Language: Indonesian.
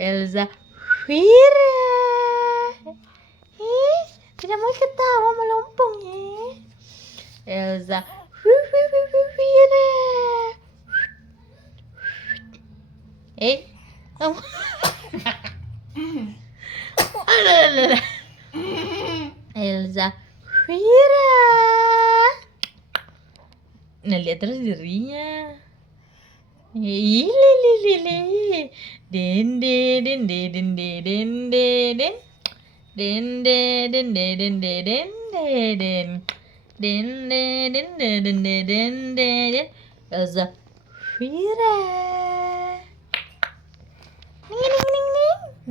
Elsa Fira. Tidak mau ketawa melompong ya. Elsa Fira. Kamu. Elsa Fira. Nah, lihat terus dirinya. Lili. Dende. Elsa Fira.